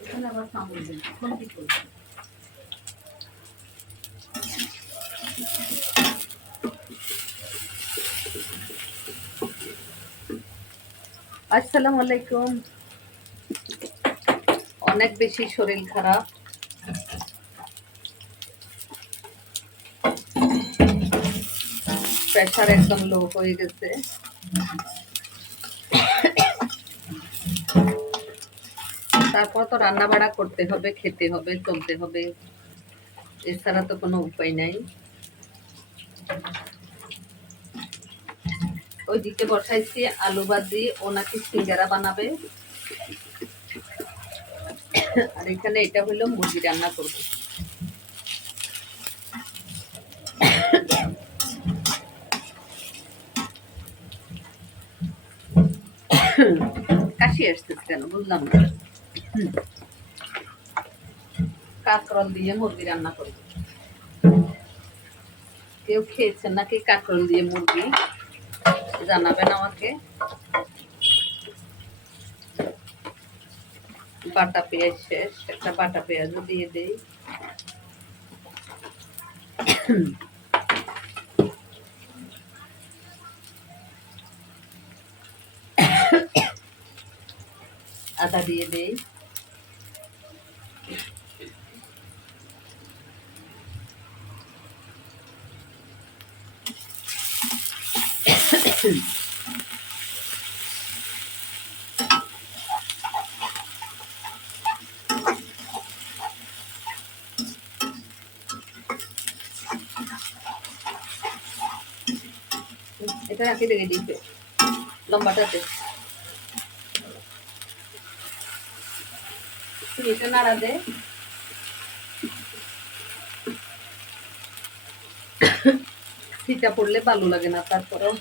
এখানে আসসালামু আলাইকুম। অনেক বেশি শরীর খারাপ। প্রেশার একদম লো হয়ে গেছে। তারপর তো রান্না বাড়া করতে হবে, খেতে হবে, চলতে হবে। এছাড়া তো কোনো উপায় নাই। ওইদিকে বসাইছি আলু ভাজি, ও নাকি সিঙ্গারা বানাবে। আর এখানে এটা হলো মুরগি রান্না করব। কাশি আসতেছে কেন? বুঝলাম না। কাঁকরোল দিয়ে মুরগি রান্না করব কেউ খেয়েছেন নাকি কাঁকরোল দিয়ে মুরগি? জানাবেন আমাকে। বাটা পেঁয়াজ শেষ, একটা বাটা পেঁয়াজও দিয়ে দেই। আদা দিয়ে দেই। এটা রাখি রেখে দিতে লম্বাটাতে এটা নাড়া দে। সিটা পড়লে ভালো লাগে না তারপরেও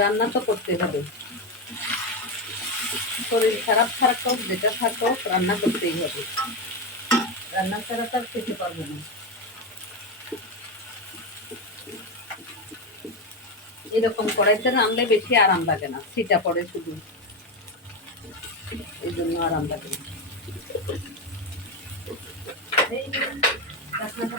রান্না তো করতে হবে। শরীর খারাপ থাকুক যেটা থাকুক, রান্না করতেই হবে। রান্না ছাড়া তো আর খেতে পারব না। এরকম কড়াইতে রান্নলে বেশি আরাম লাগে না সিটা পড়ে শুধু। এই জন্য আরাম লাগে না। এই রান্নাটা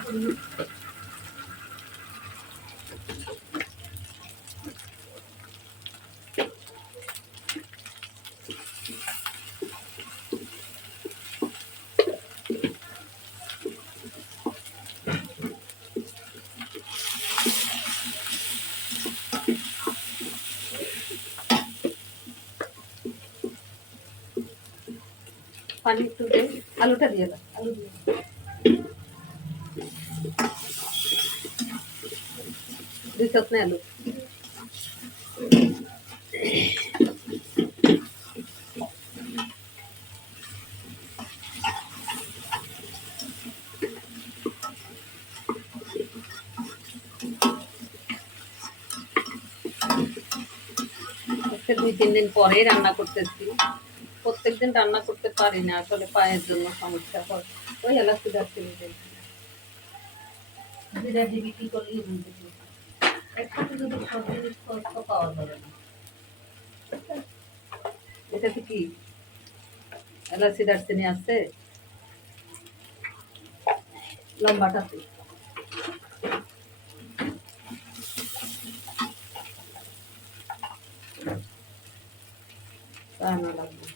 পানি একটু দে, আলুটা দিয়ে দাও, আলু দিয়ে দুই চটনে আলু। দুই তিন দিন পরেই রান্না করতেছি। প্রত্যেকদিন রান্না করতে পারি না আসলে পায়ের জন্য সমস্যা হয়। ওই এলাচি জিরা দিবি কি করলি বুঝতে একসাথে যদি সব জিনিস পাওয়া যাবে না। এটাতে কি? এলাচি দারচিনি আছে। লম্বাটাতে টানা লাগবে। ধর।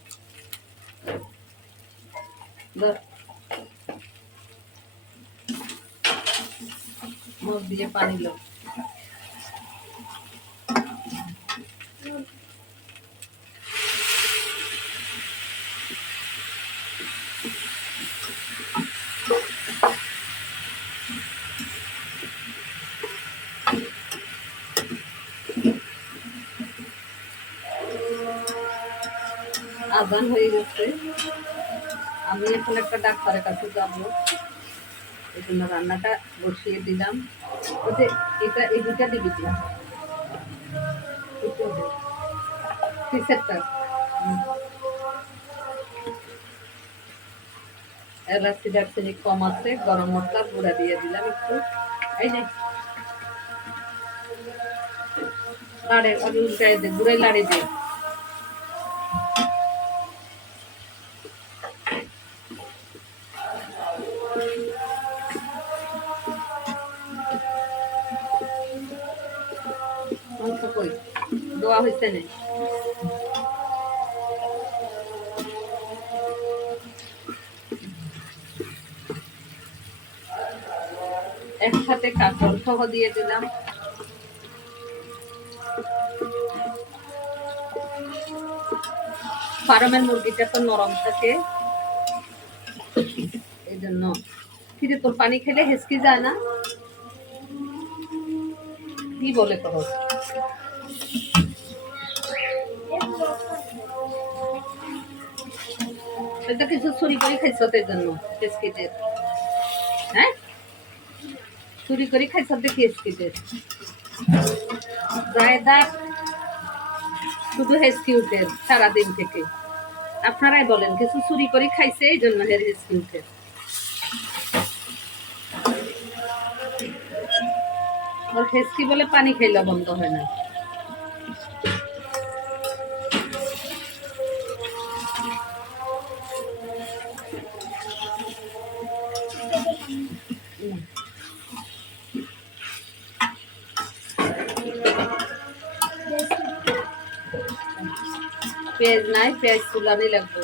মুখ দিয়ে পানি লো আজান হয়ে গেছে। আমি এখন একটা ডাক্তারের কাছে যাব। এই জন্য রান্নাটা বসিয়ে দিলাম। যে, এটা, এই দুটা দিবি কিসেরটা? এলাচি দারচিনি কম আছে, গরম মশলা গুঁড়া দিয়ে দিলাম একটু। এই নে। লাড়ে ঘুরাই লাড়ে দে। দোয়া হয়েছে না। একসাথে কাঁচল সহ দিয়ে দিলাম। ফার্মের মুরগিটা তো নরম থাকে। এই জন্য। ফিরে তোর পানি খেলে হেসকি যায় না। কি বলে করো এটা কিছু চুরি করে খাইছ তোর জন্য হেসকিটের হ্যাঁ? চুরি করে খাইছ দেখি হেসকিটের জায়দা শুধু হেসকি উঠে সারাদিন থেকে। আপনারাই বলেন, কিছু চুরি করে খাইছে এই জন্য হের হেসকি উঠে ওর হেসকি বলে পানি খাইলে বন্ধ হয় না। পেঁয়াজ নাই, পেঁয়াজ তুলানি লাগবে।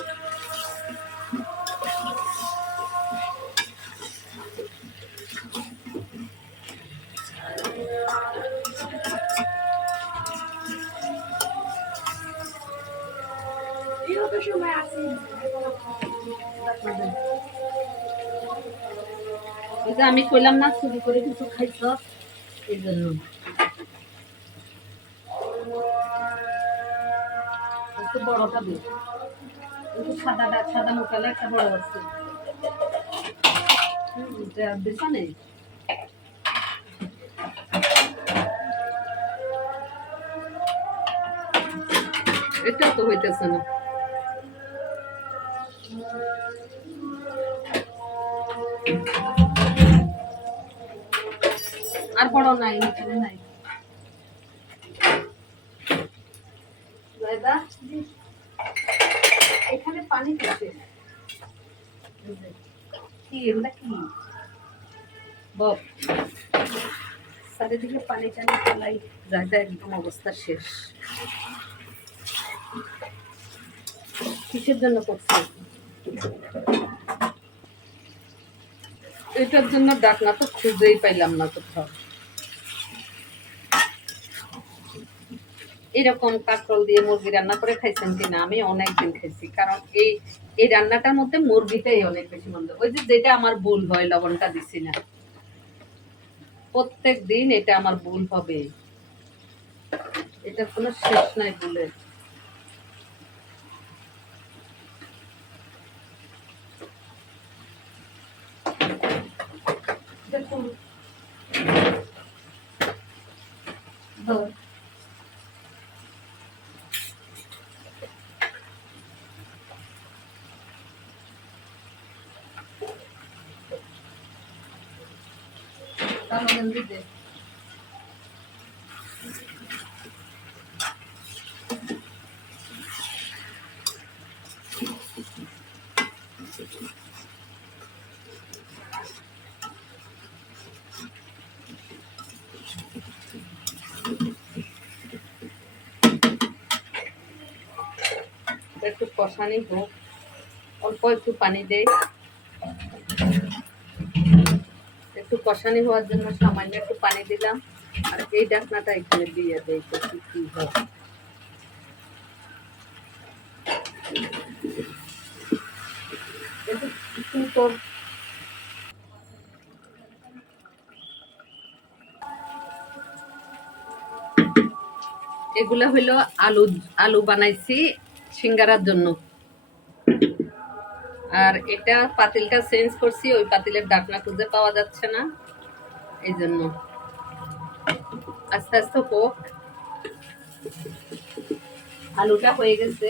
ওই যে আমি কইলাম না, চুরি করে কিছু খাইছ, এই জন্য। বড়টা দিই একটু সাদাটা সাদা মোটালে একটা বড় আছে। বেচা নেই? এটা তো হইতেছে না। আর বড় নাই নাই। জায়দা এখানে পানি থাকে কি, এগুলা কি? বব। চারিদিকে পানি টানি ফেলাই জায়গা একদম অবস্থা শেষ। কিসের জন্য করছে? এটার জন্য ডাকনা তো খুঁজেই পাইলাম না কোথাও। এরকম কাঁকরোল দিয়ে মুরগি রান্না করে খাইছেন কিনা, আমি অনেকদিন খাইছি। কারণ এই এই রান্নাটার মধ্যে মুরগিটাই অনেক বেশি মন্দ। ওই যে যেটা আমার ভুল হয়, লবণটা দিছি না। প্রত্যেক দিন এটা আমার ভুল হবে। এটা কোনো শেষ নাই ভুলের দেখুন। একটু কষানি হোক অল্প একটু পানি দেই। একটু কষানি হওয়ার জন্য সামান্য একটু পানি দিলাম। আর এই ডাকনাটা এখানে দিয়ে তো কি হয়। এগুলা হইল আলু আলু বানাইছি সিঙ্গারার জন্য। আর এটা পাতিলটা চেঞ্জ করছি, ওই পাতিলের ডাকনা খুঁজে পাওয়া যাচ্ছে না। এই জন্য। আস্তে আস্তে হোক। আলুটা হয়ে গেছে।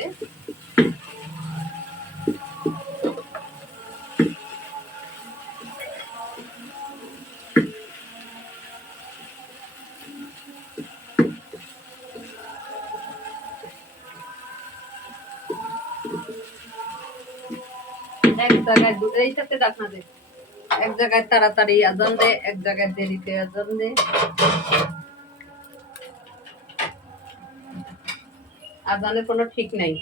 এক জায়গায় এইটাতে ডাক না দে। এক জায়গায় তাড়াতাড়ি আজান দে, এক জায়গায় দেরিতে আজান দে। আজানের কোনো ঠিক নাই।